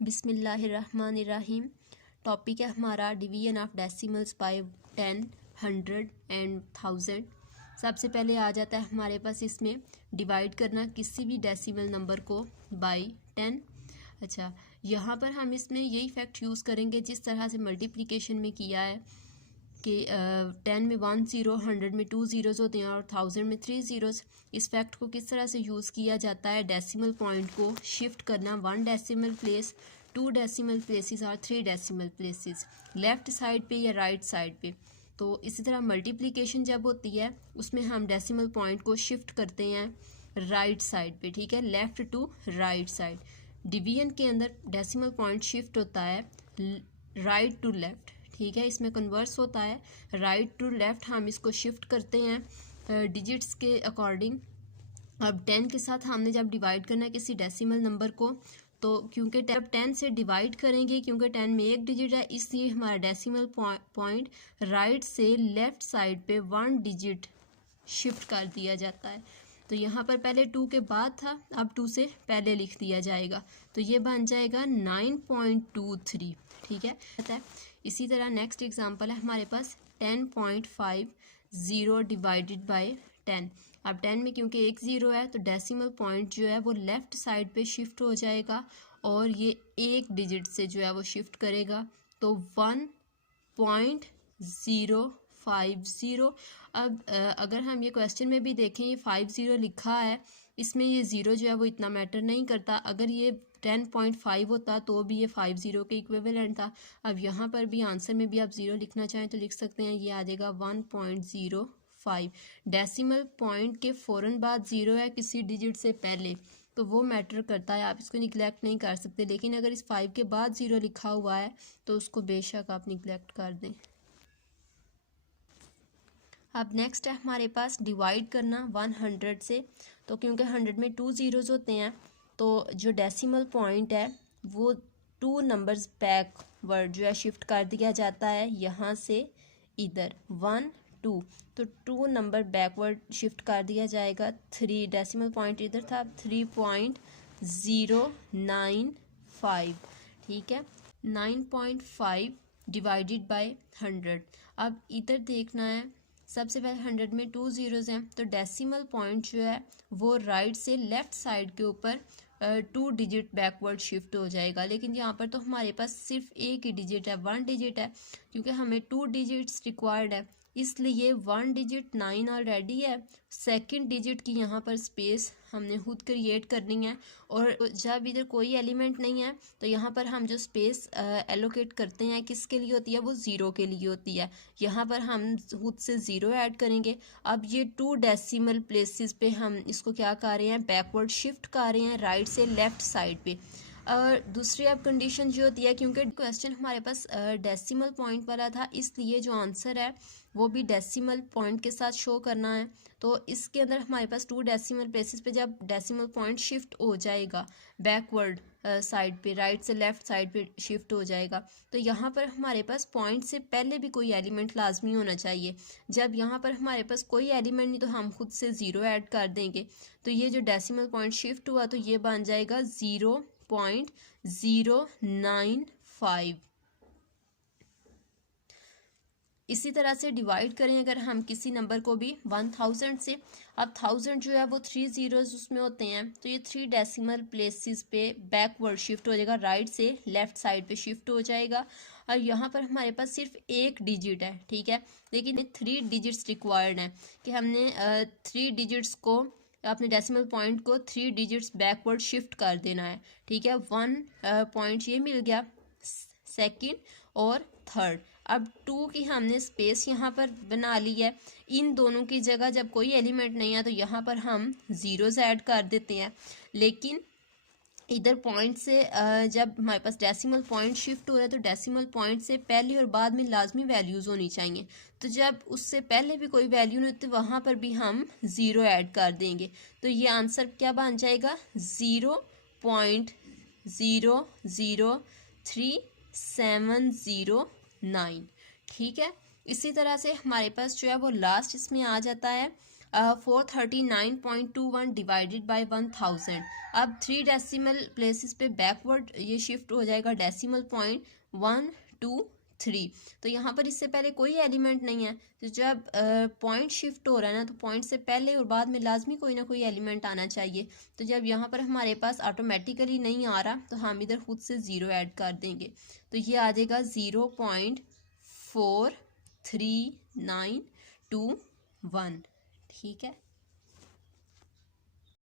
बिस्मिल्लाहिर्रहमानिर्रहीम। टॉपिक है हमारा division of decimals by 10, 100 and 1000। सबसे पहले आ जाता है हमारे पास इसमें डिवाइड करना किसी भी डेसिमल नंबर को बाय 10। अच्छा, यहाँ पर हम इसमें यही फैक्ट यूज़ करेंगे जिस तरह से मल्टीप्लिकेशन में किया है कि 10 में 1 ज़ीरो, 100 में 2 ज़ीरोज़ होते हैं और 1000 में 3 ज़ीरोज़। इस फैक्ट को किस तरह से यूज़ किया जाता है, डेसिमल पॉइंट को शिफ्ट करना 1 डेसिमल प्लेस, 2 डेसिमल प्लेसेस और 3 डेसिमल प्लेसेस, लेफ़्ट साइड पे या राइट साइड पे। तो इसी तरह मल्टीप्लिकेशन जब होती है उसमें हम डेसिमल पॉइंट को शिफ्ट करते हैं राइट साइड पे, ठीक है, left to right side. Division के अंदर डेसिमल पॉइंट शिफ्ट होता है राइट टू लेफ़्ट, ठीक है, इसमें कन्वर्स होता है राइट टू लेफ़्ट। हम इसको शिफ्ट करते हैं डिजिट्स के अकॉर्डिंग। अब 10 के साथ हमने जब डिवाइड करना है किसी डेसिमल नंबर को, तो क्योंकि जब 10 से डिवाइड करेंगे, क्योंकि 10 में एक डिजिट है, इसलिए हमारा डेसिमल पॉइंट राइट से लेफ़्ट साइड पे 1 डिजिट शिफ्ट कर दिया जाता है। तो यहाँ पर पहले 2 के बाद था, अब 2 से पहले लिख दिया जाएगा, तो ये बन जाएगा 9.23, ठीक है। इसी तरह नेक्स्ट एग्जांपल है हमारे पास 10.50 डिवाइडेड बाय 10। अब 10 में क्योंकि एक ज़ीरो है तो डेसिमल पॉइंट जो है वो लेफ़्ट साइड पे शिफ्ट हो जाएगा और ये एक डिजिट से जो है वो शिफ्ट करेगा, तो 1.050। अब अगर हम ये क्वेश्चन में भी देखें, ये 50 लिखा है, इसमें ये ज़ीरो जो है वो इतना मैटर नहीं करता। अगर ये 10.5 होता तो भी ये 50 के इक्विवेलेंट था। अब यहाँ पर भी आंसर में भी आप ज़ीरो लिखना चाहें तो लिख सकते हैं, ये आ जाएगा 1.05। डेसिमल पॉइंट के फ़ौरन बाद ज़ीरो है किसी डिजिट से पहले, तो वो मैटर करता है, आप इसको निगलेक्ट नहीं कर सकते। लेकिन अगर इस 5 के बाद ज़ीरो लिखा हुआ है तो उसको बेशक आप निगलेक्ट कर दें। अब नेक्स्ट है हमारे पास डिवाइड करना 100 से। तो क्योंकि 100 में 2 ज़ीरोज़ होते हैं, तो जो डेसिमल पॉइंट है वो 2 नंबर्स बैकवर्ड जो है शिफ्ट कर दिया जाता है, यहाँ से इधर 1 2, तो 2 नंबर बैकवर्ड शिफ्ट कर दिया जाएगा। 3 डेसिमल पॉइंट इधर था, 3.095, ठीक है, 9.5 डिवाइडेड बाय 100। अब इधर देखना है, सबसे पहले 100 में 2 ज़ीरोज़ हैं, तो डेसिमल पॉइंट जो है वो राइट से लेफ़्ट साइड के ऊपर 2 डिजिट बैकवर्ड शिफ्ट हो जाएगा। लेकिन यहाँ पर तो हमारे पास सिर्फ एक ही डिजिट है, 1 डिजिट है, क्योंकि हमें 2 डिजिट्स रिक्वायर्ड है, इसलिए 1 डिजिट 9 ऑलरेडी है। सेकंड डिजिट की यहाँ पर स्पेस हमने खुद क्रिएट करनी है, और जब इधर कोई एलिमेंट नहीं है तो यहाँ पर हम जो स्पेस एलोकेट करते हैं किसके लिए होती है, वो ज़ीरो के लिए होती है। यहाँ पर हम खुद से ज़ीरो ऐड करेंगे। अब ये 2 डेसिमल प्लेसेस पे हम इसको क्या कर रहे हैं, बैकवर्ड शिफ्ट कर रहे हैं राइट से लेफ़्ट साइड पे। और दूसरी अब कंडीशन जो होती है, क्योंकि क्वेश्चन हमारे पास डेसिमल पॉइंट वाला था, इसलिए जो आंसर है वो भी डेसिमल पॉइंट के साथ शो करना है। तो इसके अंदर हमारे पास 2 डेसिमल प्लेसेस पे जब डेसिमल पॉइंट शिफ्ट हो जाएगा बैकवर्ड साइड पे, राइट से लेफ़्ट साइड पे शिफ्ट हो जाएगा, तो यहाँ पर हमारे पास पॉइंट से पहले भी कोई एलिमेंट लाजमी होना चाहिए। जब यहाँ पर हमारे पास कोई एलिमेंट नहीं तो हम खुद से ज़ीरो ऐड कर देंगे, तो ये जो डेसिमल पॉइंट शिफ्ट हुआ तो ये बन जाएगा 0.095। इसी तरह से डिवाइड करें अगर हम किसी नंबर को भी 1000 से। अब 1000 जो है वो 3 ज़ीरोज़ उसमें होते हैं, तो ये 3 डेसिमल प्लेसेस पे बैकवर्ड शिफ्ट हो जाएगा, राइट से लेफ़्ट साइड पे शिफ्ट हो जाएगा। और यहाँ पर हमारे पास सिर्फ एक डिजिट है, ठीक है, लेकिन 3 डिजिट्स रिक्वायर्ड हैं कि हमने 3 डिजिट्स को, अपने डेसिमल पॉइंट को 3 डिजिट्स बैकवर्ड शिफ्ट कर देना है, ठीक है। 1 पॉइंट ये मिल गया, सेकंड और थर्ड। अब 2 की हमने स्पेस यहाँ पर बना ली है, इन दोनों की जगह जब कोई एलिमेंट नहीं है तो यहाँ पर हम ज़ीरोज़ ऐड कर देते हैं। लेकिन इधर पॉइंट से जब हमारे पास डेसिमल पॉइंट शिफ्ट हो रहा है तो डेसिमल पॉइंट से पहले और बाद में लाजमी वैल्यूज़ होनी चाहिए, तो जब उससे पहले भी कोई वैल्यू नहीं तो वहाँ पर भी हम ज़ीरो ऐड कर देंगे, तो ये आंसर क्या बन जाएगा, 0.00379, ठीक है। इसी तरह से हमारे पास जो है वो लास्ट इसमें आ जाता है 439.21 डिवाइडेड बाय 1000। अब 3 डेसिमल प्लेसेस पे बैकवर्ड ये शिफ्ट हो जाएगा डेसिमल पॉइंट 1 2 3। तो यहाँ पर इससे पहले कोई एलिमेंट नहीं है, तो जब पॉइंट शिफ्ट हो रहा है ना, तो पॉइंट से पहले और बाद में लाजमी कोई ना कोई एलिमेंट आना चाहिए। तो जब यहाँ पर हमारे पास ऑटोमेटिकली नहीं आ रहा, तो हम इधर खुद से ज़ीरो ऐड कर देंगे। तो ये आ जाएगा 0.4392 1। ठीक है।